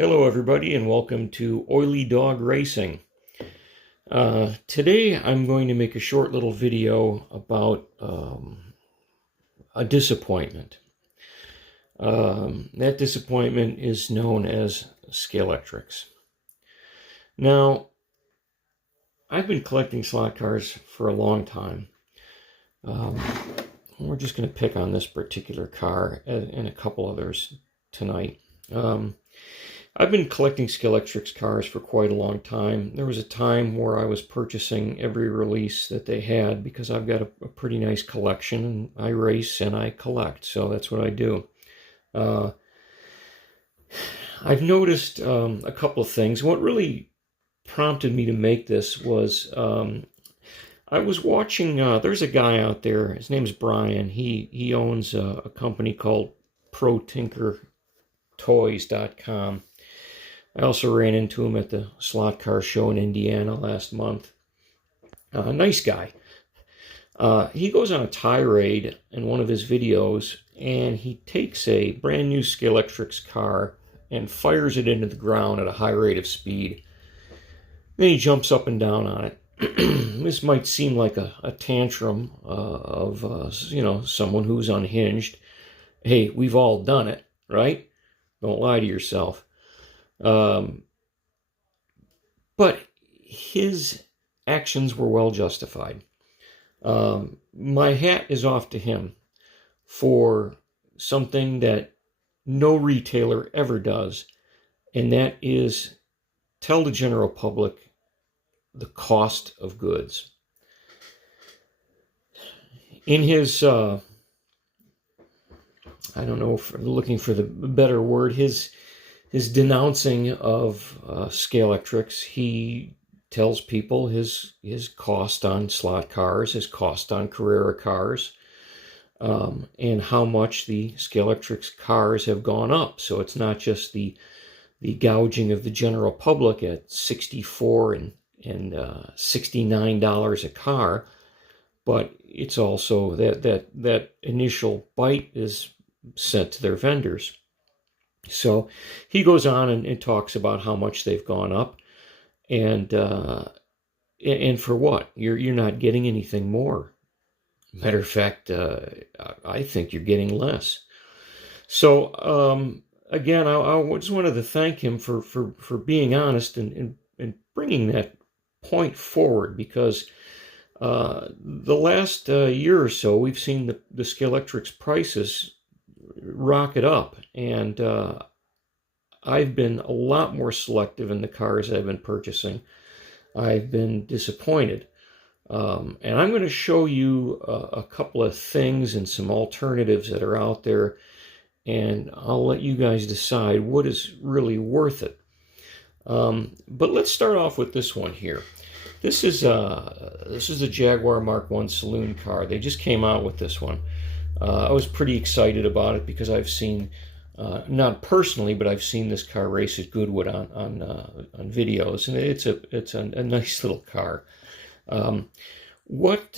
Hello everybody and welcome to Oily Dog Racing. Today I'm going to make a short little video about a disappointment. That disappointment is known as Scalextrics. Now, I've been collecting slot cars for a long time. We're just going to pick on this particular car and a couple others tonight. I've been collecting Scalextric cars for quite a long time. There was a time where I was purchasing every release that they had because I've got a pretty nice collection, and I race and I collect, so that's what I do. I've noticed a couple of things. What really prompted me to make this was I was watching, there's a guy out there, his name's Brian. He owns a company called ProTinkerToys.com. I also ran into him at the slot car show in Indiana last month. Nice guy. He goes on a tirade in one of his videos, and he takes a brand new Scalextric car and fires it into the ground at a high rate of speed. Then he jumps up and down on it. This might seem like a tantrum of someone who's unhinged. Hey, we've all done it, right? Don't lie to yourself. But his actions were well justified. My hat is off to him for something that no retailer ever does, and that is tell the general public the cost of goods. In his, I don't know, looking for the better word, his denouncing of Scalextric, he tells people his cost on slot cars, his cost on Carrera cars, and how much the Scalextric cars have gone up. So it's not just the gouging of the general public at $64 and $69 a car, but it's also that initial bite is sent to their vendors. So he goes on and talks about how much they've gone up, and for what? You're not getting anything more. Matter of fact, I think you're getting less. So again, I just wanted to thank him for being honest and bringing that point forward, because the last year or so we've seen the Scalextric prices rocket up, and I've been a lot more selective in the cars I've been purchasing. I've been disappointed, and I'm going to show you a couple of things and some alternatives that are out there, and I'll let you guys decide what is really worth it. But let's start off with this one here. This is a Jaguar Mark I saloon car. They just came out with this one. I was pretty excited about it because I've seen, not personally, but I've seen this car race at Goodwood on videos, and it's a nice little car. What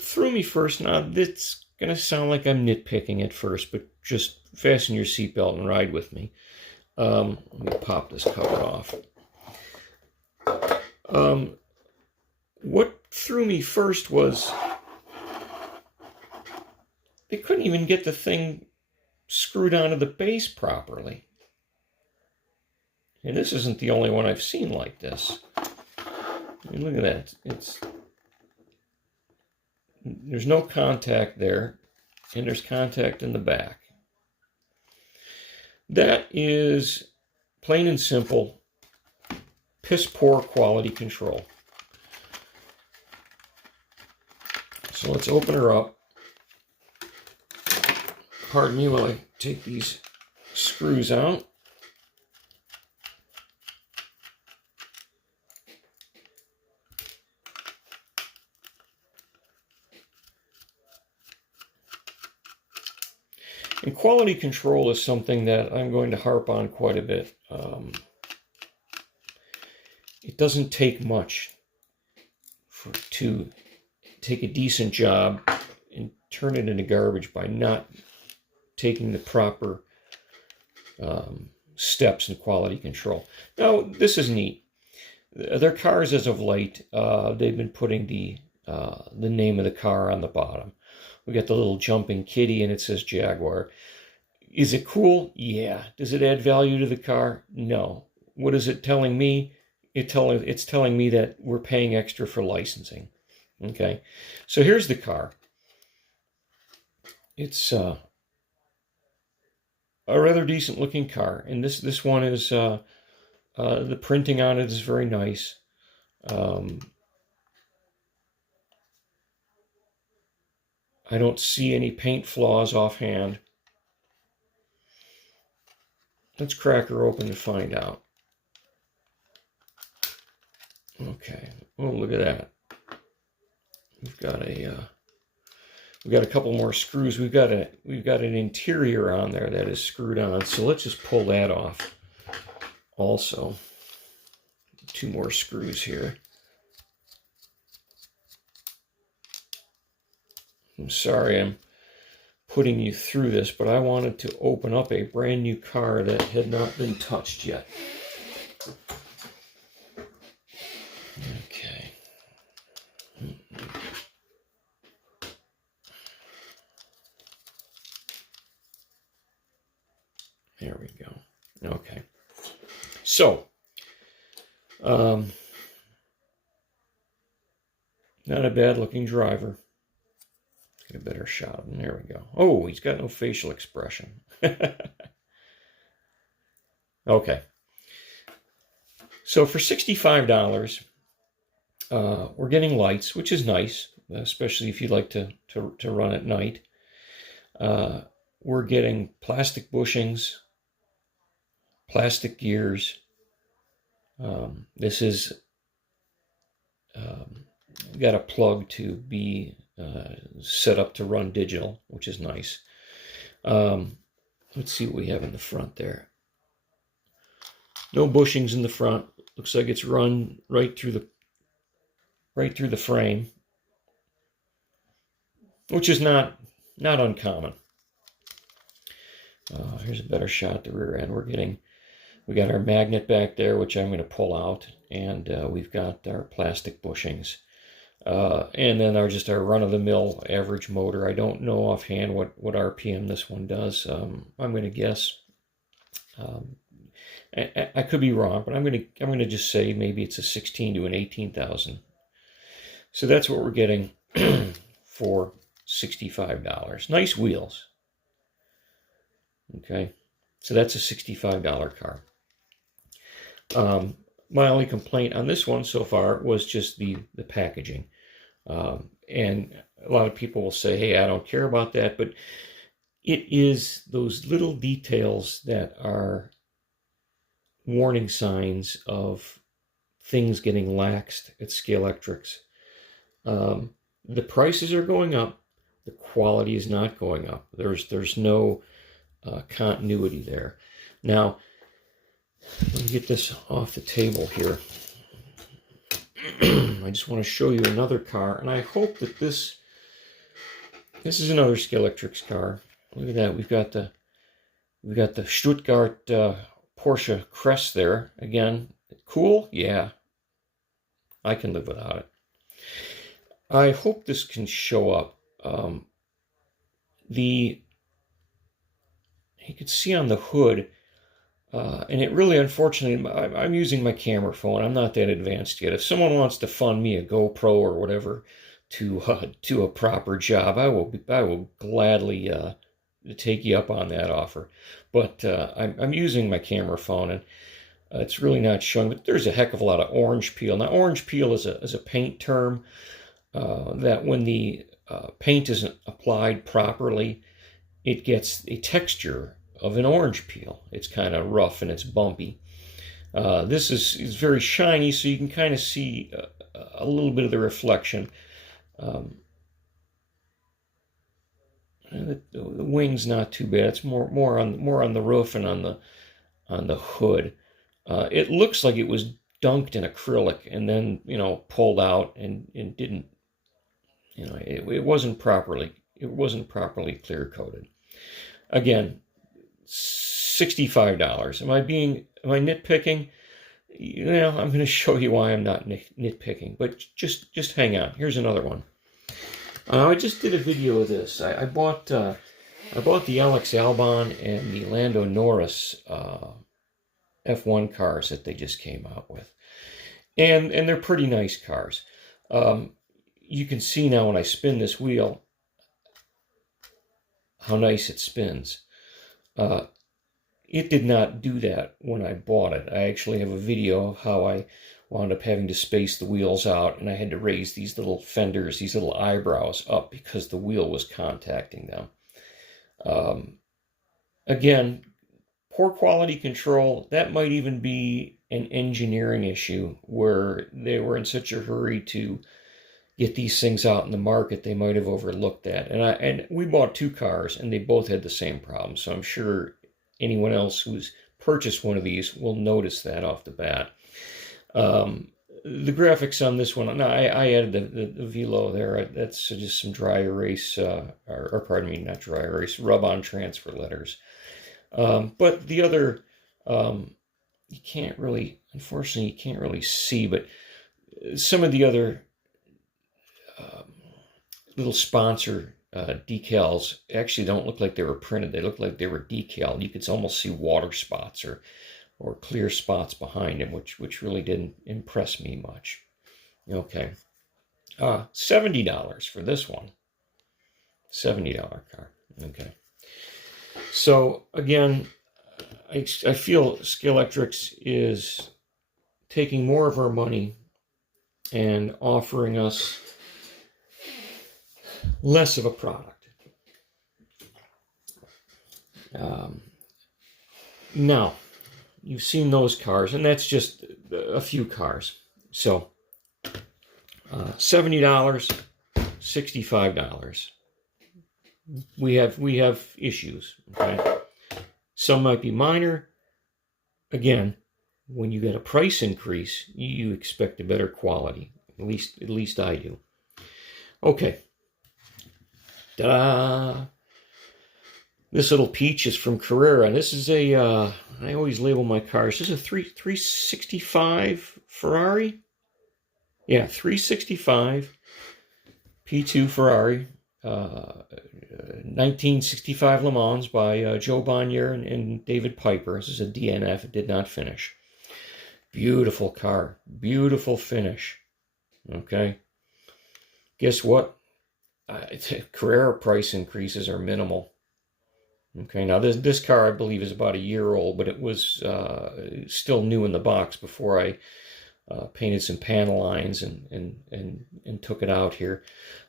threw me first? Now, it's gonna sound like I'm nitpicking at first, but just fasten your seatbelt and ride with me. Let me pop this cover off. What threw me first was they couldn't even get the thing screwed onto the base properly. And this isn't the only one I've seen like this. I mean, look at that. There's no contact there, and there's contact in the back. That is, plain and simple, piss poor quality control. So let's open her up. Pardon me while I take these screws out. And quality control is something that I'm going to harp on quite a bit. It doesn't take much to take a decent job and turn it into garbage by not taking the proper steps in quality control. Now, this is neat. Their cars, as of late, they've been putting the name of the car on the bottom. We got the little jumping kitty, and it says Jaguar. Is it cool? Yeah. Does it add value to the car? No. What is it telling me? It's telling me that we're paying extra for licensing. Okay. So here's the car. It's a rather decent looking car, and this one is the printing on it is very nice. I don't see any paint flaws offhand. Let's crack her open to find out. Okay. Oh, look at that. We've got a couple more screws. We've got an interior on there that is screwed on. So let's just pull that off. Also, 2 more screws here. I'm sorry I'm putting you through this, but I wanted to open up a brand new car that had not been touched yet. Okay. There we go. Okay. So, not a bad looking driver. Get a better shot of him. There we go. Oh, he's got no facial expression. Okay. So for $65, we're getting lights, which is nice, especially if you like to run at night. We're getting plastic bushings, plastic gears. This is got a plug to be set up to run digital, which is nice. Let's see what we have in the front there. No bushings in the front. Looks like it's run right through the frame, which is not uncommon. Here's a better shot at the rear end. We got our magnet back there, which I'm going to pull out, and we've got our plastic bushings. And then our run-of-the-mill average motor. I don't know offhand what RPM this one does. I'm going to guess. I could be wrong, but I'm going to just say maybe it's a 16 to an 18,000. So that's what we're getting for $65. Nice wheels. Okay, so that's a $65 car. My only complaint on this one so far was just the packaging. And a lot of people will say, hey, I don't care about that, but it is those little details that are warning signs of things getting laxed at Scalextric. The prices are going up. The quality is not going up. There's no continuity there. Now, let me get this off the table here. I just want to show you another car, and I hope that this is another Scalextric car. Look at that. We've got the Stuttgart Porsche crest there. Again, cool? Yeah. I can live without it. I hope this can show up. You can see on the hood, and it really, unfortunately, I'm using my camera phone. I'm not that advanced yet. If someone wants to fund me a GoPro or whatever to a proper job, I will gladly take you up on that offer. But I'm using my camera phone, and it's really not showing. But there's a heck of a lot of orange peel. Now, orange peel is a paint term that when the paint isn't applied properly, it gets a texture of an orange peel. It's kind of rough and it's bumpy. This is very shiny, so you can kind of see a little bit of the reflection. The wing's not too bad. It's more on the roof and on the hood. It looks like it was dunked in acrylic and then pulled out and didn't. It wasn't properly clear coated. Again, $65. Am I nitpicking? You know, I'm going to show you why I'm not nitpicking, but just hang on. Here's another one. I just did a video of this. I bought the Alex Albon and the Lando Norris F1 cars that they just came out with, and they're pretty nice cars. You can see now when I spin this wheel how nice it spins. It did not do that when I bought it. I actually have a video of how I wound up having to space the wheels out, and I had to raise these little fenders, these little eyebrows up because the wheel was contacting them. Again, poor quality control. That might even be an engineering issue where they were in such a hurry to get these things out in the market, they might have overlooked that. And we bought two cars, and they both had the same problem. So I'm sure anyone else who's purchased one of these will notice that off the bat. The graphics on this one, no, I added the velo there. That's just some dry erase, or pardon me, not dry erase, rub-on transfer letters. But the other, you can't really, unfortunately, you can't really see, but some of the other little sponsor decals actually don't look like they were printed. They look like they were decaled. You could almost see water spots or clear spots behind them, which really didn't impress me much. Okay. $70 for this one. $70 car. Okay. So again, I feel Scalextric is taking more of our money and offering us less of a product. Now, you've seen those cars, and that's just a few cars. So, $70, $65. We have issues. Okay, some might be minor. Again, when you get a price increase, you expect a better quality. At least I do. Okay. Ta-da! This little peach is from Carrera. This is a, I always label my cars. This is a 365 Ferrari. Yeah, 365 P2 Ferrari. 1965 Le Mans by Joe Bonnier and David Piper. This is a DNF. It did not finish. Beautiful car. Beautiful finish. Okay. Guess what? Carrera price increases are minimal. Okay, now this car I believe is about a year old, but it was still new in the box before I painted some panel lines and took it out here.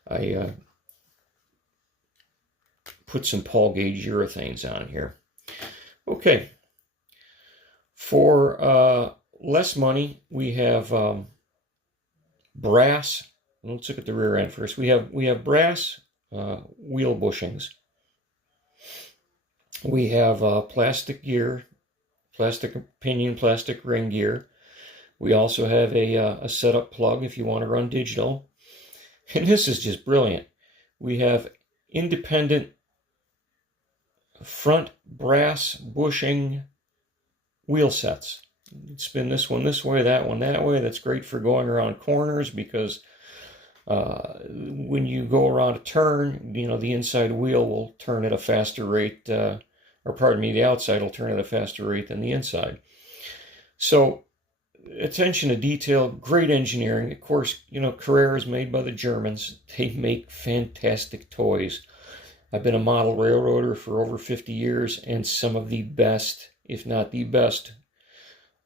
I put some Paul gauge urethanes on here. Okay, for less money we have brass. Let's look at the rear end first. We have brass wheel bushings. We have plastic gear, plastic pinion, plastic ring gear. We also have a setup plug if you want to run digital. And this is just brilliant. We have independent front brass bushing wheel sets. You can spin this one this way, that one that way. That's great for going around corners because when you go around a turn, you know, the inside wheel will turn at a faster rate, or pardon me, the outside will turn at a faster rate than the inside. So, attention to detail, great engineering. Of course, you know, Carrera is made by the Germans. They make fantastic toys. I've been a model railroader for over 50 years, and some of the best, if not the best,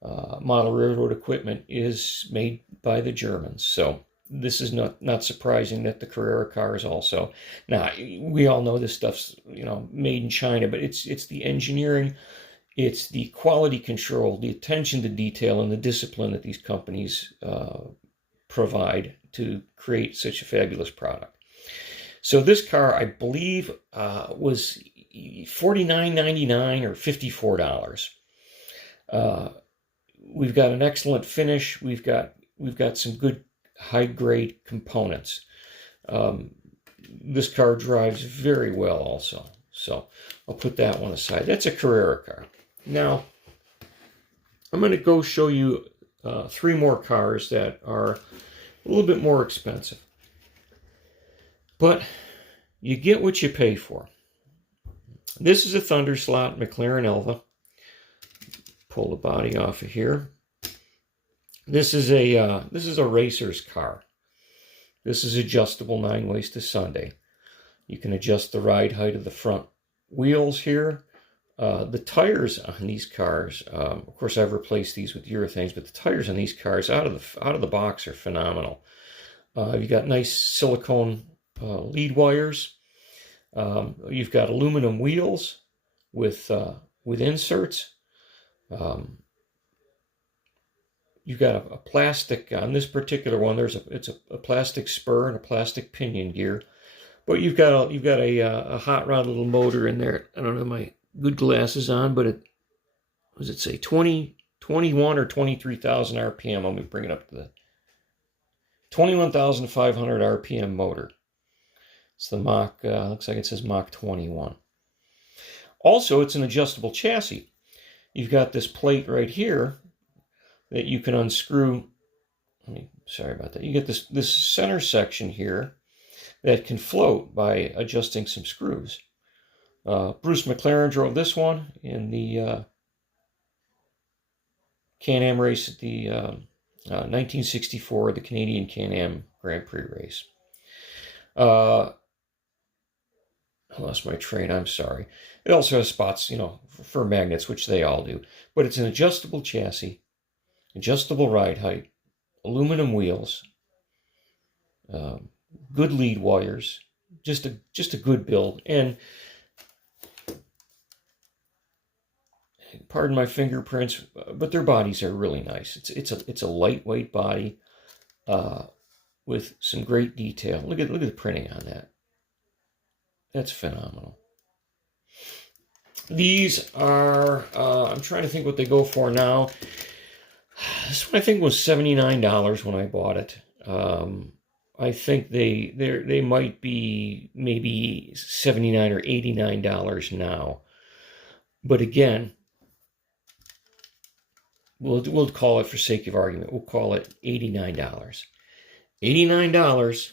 model railroad equipment is made by the Germans. So, this is not surprising that the Carrera cars also. Now, we all know this stuff's, you know, made in China, but it's the engineering, it's the quality control, the attention to detail, and the discipline that these companies provide to create such a fabulous product. So this car, I believe, was $49.99 or $54. We've got an excellent finish. We've got some good high-grade components. This car drives very well also. So I'll put that one aside. That's a Carrera car. Now, I'm going to go show you 3 more cars that are a little bit more expensive. But you get what you pay for. This is a Thunder Slot McLaren Elva. Pull the body off of here. This is a racer's car. This is adjustable 9 ways to Sunday. You can adjust the ride height of the front wheels here. The tires on these cars, of course, I've replaced these with urethanes, but the tires on these cars out of the box are phenomenal. You've got nice silicone lead wires. You've got aluminum wheels with inserts. You've got a plastic on this particular one. It's a plastic spur and a plastic pinion gear, but you've got a hot rod little motor in there. I don't have my good glasses on, but what does it say? 21 or 23,000 RPM. Let me bring it up to the 21,500 RPM motor. It's the Mach. Looks like it says Mach 21. Also, it's an adjustable chassis. You've got this plate right here that you can unscrew. Sorry about that. You get this center section here that can float by adjusting some screws. Bruce McLaren drove this one in the Can-Am race at the 1964, the Canadian Can-Am Grand Prix race. I lost my train, I'm sorry. It also has spots, for magnets, which they all do. But it's an adjustable chassis, adjustable ride height, aluminum wheels, good lead wires, just a good build. And pardon my fingerprints, but their bodies are really nice. It's a lightweight body with some great detail. Look at the printing on that. That's phenomenal. These are I'm trying to think what they go for now. This one I think was $79 when I bought it. I think they might be maybe $79 or $89 now. But again, we'll call it, for sake of argument, we'll call it $89. $89,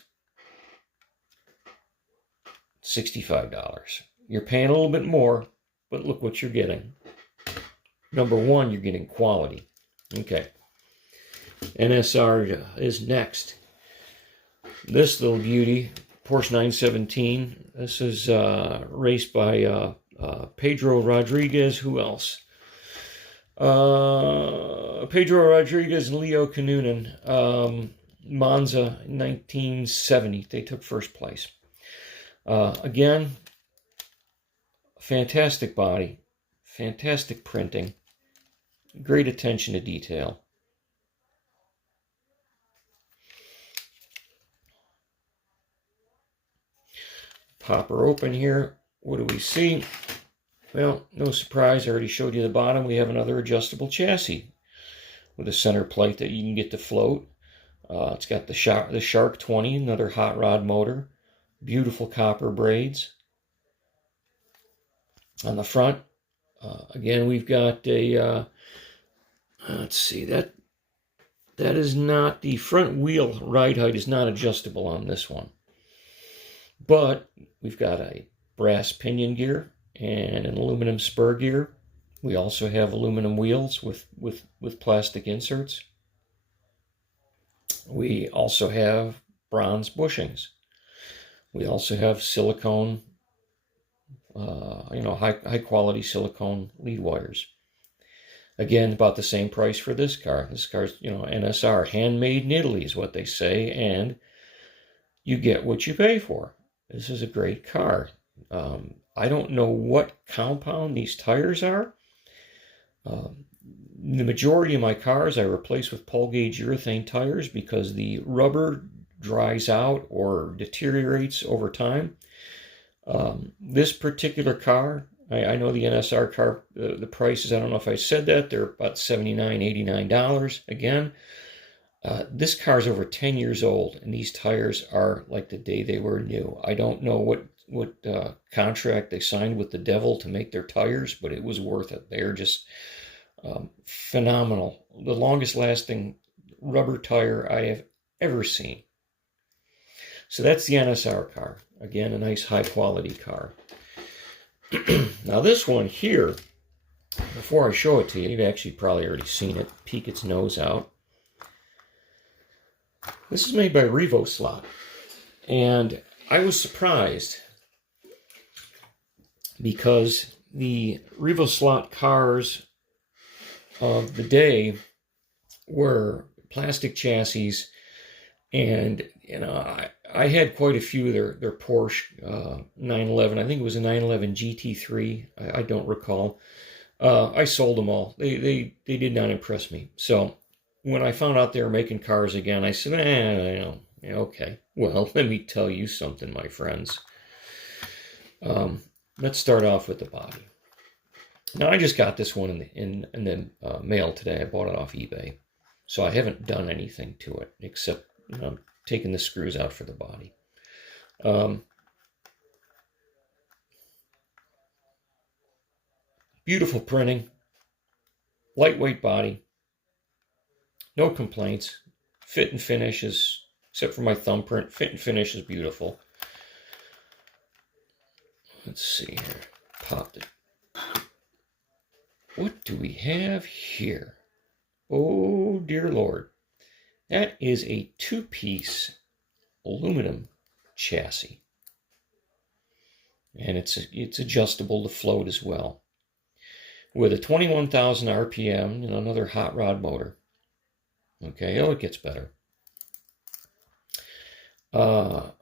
$65. You're paying a little bit more, but look what you're getting. Number one, you're getting quality. Okay. NSR is next. This little beauty, Porsche 917. This is raced by Pedro Rodriguez. Who else? Pedro Rodriguez and Leo Kanunen. Monza, 1970. They took first place. Again, fantastic body, fantastic printing, great attention to detail. Pop her open here. What do we see? Well, no surprise, I already showed you the bottom. We have another adjustable chassis with a center plate that you can get to float. It's got the Shark 20, another hot rod motor. Beautiful copper braids. On the front, again, we've got a, let's see, that is not, the front wheel ride height is not adjustable on this one. But we've got a brass pinion gear and an aluminum spur gear. We also have aluminum wheels with plastic inserts. We also have bronze bushings. We also have silicone, high quality silicone lead wires. Again, about the same price for this car. This car's, NSR, handmade in Italy is what they say, and you get what you pay for. This is a great car. I don't know what compound these tires are. The majority of my cars I replace with pole gauge urethane tires because the rubber dries out or deteriorates over time. This particular car, I know the NSR car, the prices, I don't know if I said that, they're about $79, $89. Again, this car's over 10 years old, and these tires are like the day they were new. I don't know what contract they signed with the devil to make their tires, but it was worth it. They're just phenomenal. The longest lasting rubber tire I have ever seen. So that's the NSR car. Again, a nice high quality car. Now this one here, before I show it to you, you've actually probably already seen it. Peek its nose out. This is made by RevoSlot. And I was surprised because the RevoSlot cars of the day were plastic chassis, and I had quite a few of their Porsche 911. I think it was a 911 GT3. I don't recall. I sold them all. They did not impress me. So when I found out they were making cars again, I said, okay. Well, let me tell you something, my friends. Let's start off with the body. Now, I just got this one in the mail today. I bought it off eBay. So I haven't done anything to it except taking the screws out for the body. Beautiful printing. Lightweight body. No complaints. Fit and finish is, except for my thumbprint, fit and finish is beautiful. Let's see here. Popped it. What do we have here? Oh, dear Lord. That is a two-piece aluminum chassis. And it's adjustable to float as well. With a 21,000 RPM and another hot rod motor. Okay, it gets better. Oh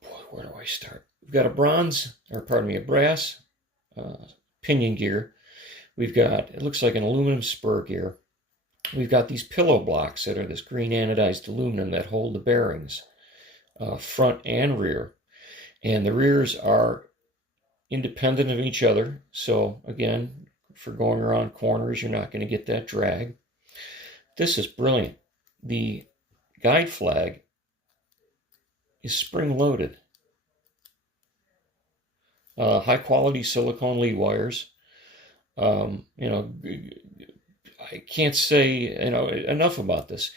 boy, where do I start? We've got a brass pinion gear. We've got, it looks like an aluminum spur gear. We've got these pillow blocks that are this green anodized aluminum that hold the bearings, front and rear. And the rears are independent of each other. So again, for going around corners, you're not going to get that drag. This is brilliant. The guide flag is spring-loaded. High quality silicone lead wires. I can't say enough about this.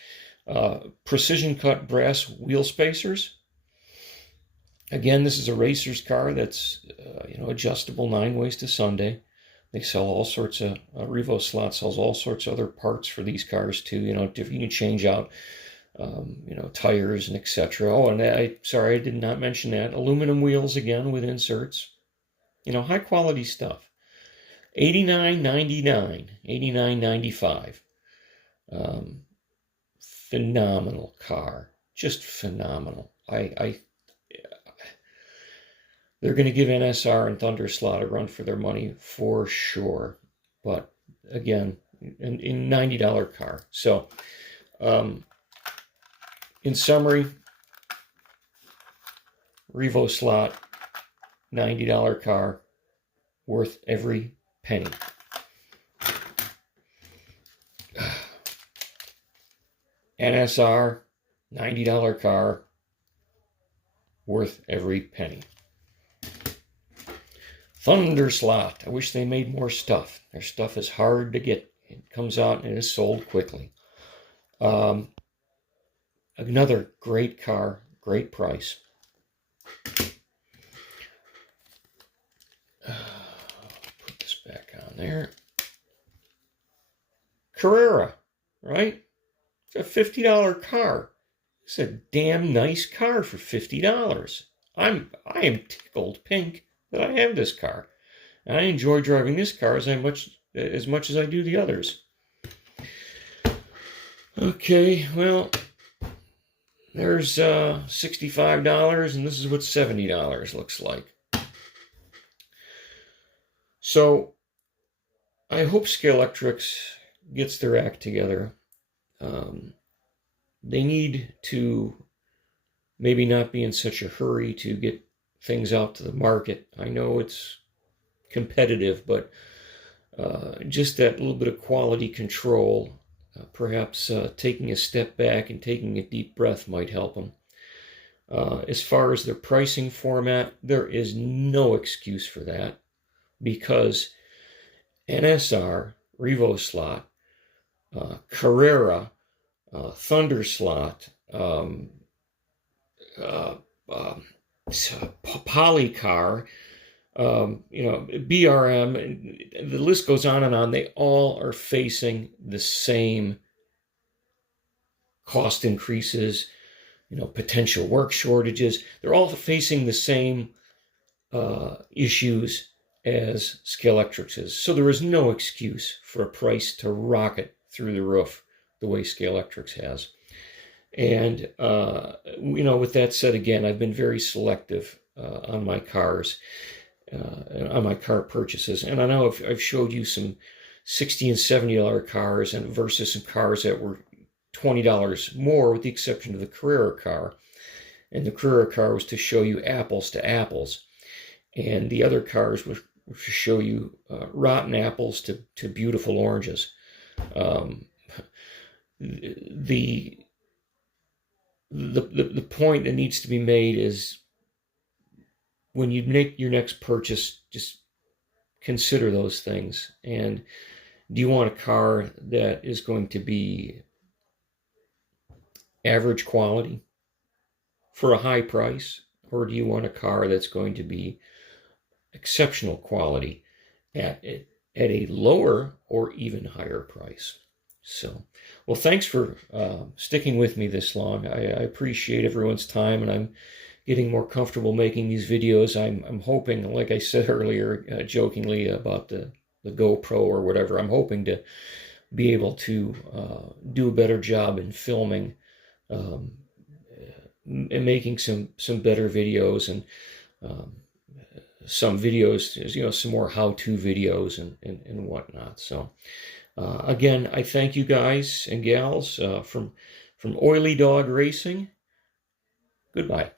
Precision cut brass wheel spacers. Again, this is a racer's car that's adjustable 9 ways to Sunday. They sell all sorts of RevoSlot sells all sorts of other parts for these cars too. You can change out tires and etc. Oh, and I did not mention that. Aluminum wheels again with inserts. High quality stuff. $89.99, $89.95. Phenomenal car, just phenomenal. They're going to give NSR and Thunderslot a run for their money for sure. But again, in $90 car. So, in summary, RevoSlot, $90 car, worth every penny. NSR, $90 car, worth every penny. Thunderslot, I wish they made more stuff. Their stuff is hard to get. It comes out and it is sold quickly. Another great car, great price. Put this back on there. Carrera, right? It's a $50 car. It's a damn nice car for $50. I am tickled pink that I have this car. And I enjoy driving this car as much as I do the others. Okay, well, there's $65, and this is what $70 looks like. So, I hope Scalextric gets their act together. They need to maybe not be in such a hurry to get things out to the market. I know it's competitive, but just that little bit of quality control, perhaps taking a step back and taking a deep breath might help them. As far as their pricing format, there is no excuse for that, because NSR, Revo Slot, Carrera, Thunder Slot, Polycar, BRM, the list goes on and on. They all are facing the same cost increases, potential work shortages. They're all facing the same issues as Scalextric is. So there is no excuse for a price to rocket through the roof the way Scalextric has. And, with that said, again, I've been very selective on my cars, on my car purchases. And I know I've showed you some $60 and $70 cars and versus some cars that were $20 more, with the exception of the Carrera car. And the Carrera car was to show you apples to apples. And the other cars were to show you rotten apples to beautiful oranges. The point that needs to be made is, when you make your next purchase, just consider those things. And do you want a car that is going to be average quality for a high price, or do you want a car that's going to be exceptional quality at a lower or even higher price? So, well, thanks for sticking with me this long. I appreciate everyone's time, and I'm getting more comfortable making these videos. I'm hoping, like I said earlier, jokingly about the GoPro or whatever, I'm hoping to be able to do a better job in filming and making some better videos, and some videos, some more how-to videos and whatnot. So again, I thank you guys and gals from Oily Dog Racing. Goodbye.